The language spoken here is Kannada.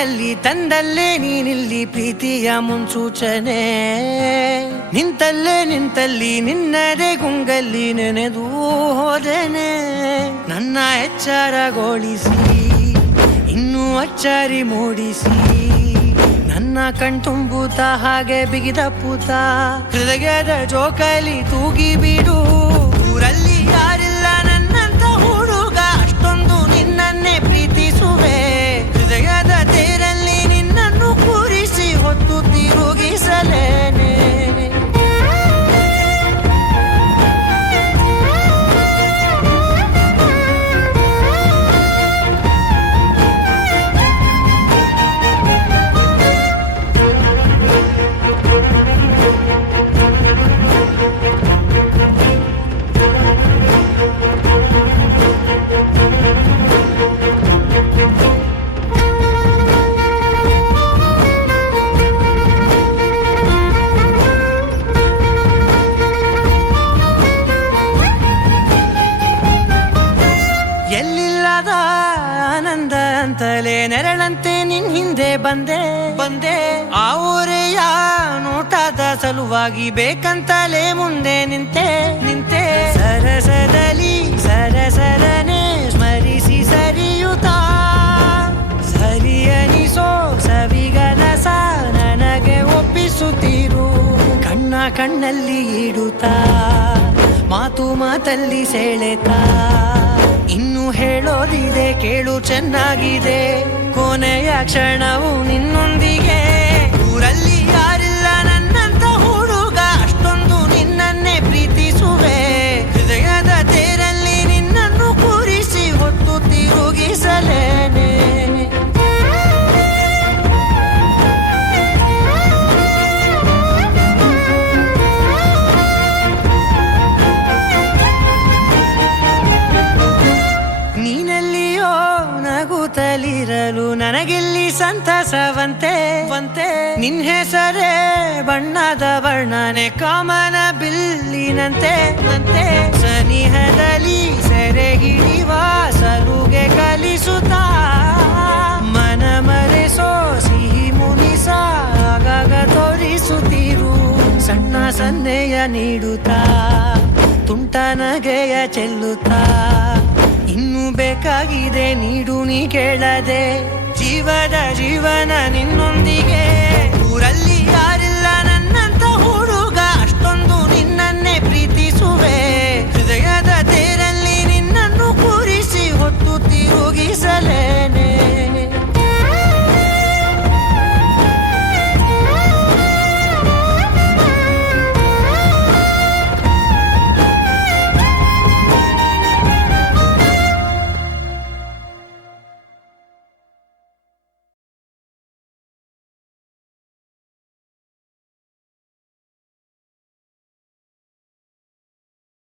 ಮಡಿಲಲ್ಲಿ ತಂದಲ್ಲೇ ನೀನಿಲ್ಲಿ ಪ್ರೀತಿಯ ಮುನ್ಸೂಚನೆ ನಿಂತಲ್ಲಿ ನಿನ್ನದೇ ಗುಂಗಲ್ಲಿ ನೆನೆದು ಹೋದೆನೆ ನನ್ನ ಎಚ್ಚರಗೊಳಿಸಿ ಇನ್ನೂ ಅಚ್ಚರಿ ಮೂಡಿಸಿ ನನ್ನ ಕಣ್ತುಂಬುತ್ತ ಹಾಗೆ ಬಿಗಿದ ಪೂತ ಹೃದಯದ ಜೋಕಾಲಿ ತೂಗಿ ಬಿಡು ಊರಲ್ಲಿ ಯಾರಿಲ್ಲ ನನ್ನಂತ ಹುಡುಗ ಅಷ್ಟೊಂದು ನಿನ್ನನ್ನೇ ಪ್ರೀತಿಸುವೆ ಹೃದಯದ ತೇರಲ್ಲಿ ನಿನ್ನನ್ನು ಕೂರಿಸಿ ಹೊತ್ತು ತಿರುಗಿಸಲೇನೆ ಎಲ್ಲಿಲ್ಲದ ಆನಂದ ಅಂತಲೇ ನೆರಳಂತೆ ನಿನ್ ಹಿಂದೆ ಬಂದೆ ಆ ಊರೆಯ ನೋಟದ ಸಲುವಾಗಿ ಬೇಕಂತಲೇ ಮುಂದೆ ನಿಂತೆ ಸರಸದಲ್ಲಿ ಸರಸರನೆ ಸ್ಮರಿಸಿ ಸರಿಯುತ್ತಾ ಸರಿಯನಿಸೋ ಸವಿಗನಸ ನನಗೆ ಒಪ್ಪಿಸುತ್ತೀರು ಕಣ್ಣಲ್ಲಿ ಇಡುತ್ತಾ ಮಾತಲ್ಲಿ ಸೆಳೆತಾ ಇನ್ನು ಹೇಳೋದಿದೆ ಕೇಳು ಚೆನ್ನಾಗಿದೆ ಕೊನೆಯ ಕ್ಷಣವು ನಿನ್ನೊಂದಿಗೆ ಊರಲ್ಲಿ ಯಾರಿಲ್ಲ ನನ್ನಂತ ಹುಡುಗ ಅಷ್ಟೊಂದು ನಿನ್ನನ್ನೇ ಪ್ರೀತಿಸುವೆ ಹೃದಯದ ತೇರಲ್ಲಿ ನಿನ್ನನ್ನು ಕೂರಿಸಿ ಹೊತ್ತು ತಿರುಗಿಸಲೇನೆ ನಗುತ್ತಲಿರಲು ನನಗಿಲ್ಲಿ ಸಂತಸವಂತೆ ನಿನ್ ಹೆಸರೇ ಬಣ್ಣದ ವರ್ಣನೆ ಕಾಮನ ಬಿಲ್ಲಿನಂತೆ ಸನಿಹದಲ್ಲಿ ಸೆರೆ ಹಿಡಿವ ಸಲುಗೆ ಕಲಿಸುತ್ತಾ ಮನ ಮರೆಸೋ ಸಿಹಿ ಮುನಿಸ ಆಗಾಗ ತೋರಿಸುತ್ತೀರು ಸಣ್ಣ ಸನ್ನೆಯ ನೀಡುತ್ತಾ ತುಂಟ ನಗೆಯ ಚೆಲ್ಲುತ್ತಾ ಇನ್ನು ಬೇಕಾಗಿದೆ ನೀಡು ನೀ ಕೇಳದೆ ಜೀವನ ನಿನ್ನೊಂದಿಗೆ ಊರಲ್ಲಿ ಯಾರು